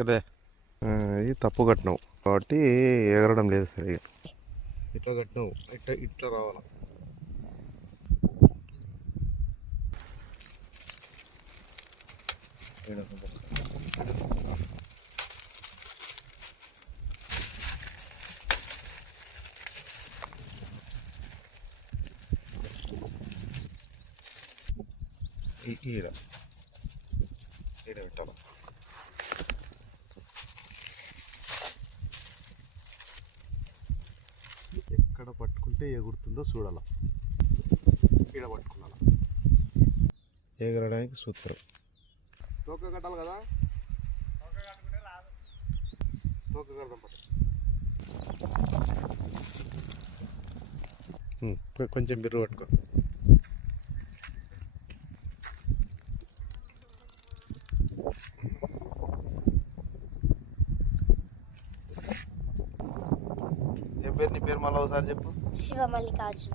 కదా ఇది తప్పు కట్టినావు కాబట్టి ఎగరడం లేదు సరిగా. ఇట్లా కట్టినావు, ఇట్లా ఇట్లా రావాలా. ఈడ ఈడ పెట్టాలి. ఎక్కడ పట్టుకుంటే ఎగురుతుందో చూడాల. ఈడ పట్టుకున్నాల ఎగరడానికి సూత్రం. తోక కట్టాలి కదా, తోక కడదాం పట్టు. కొంచెం బిర్రు పట్టుకో. ఏం పేరు నీ పేరు? మళ్ళీ ఒకసారి చెప్పు. శివ మల్లికార్జున.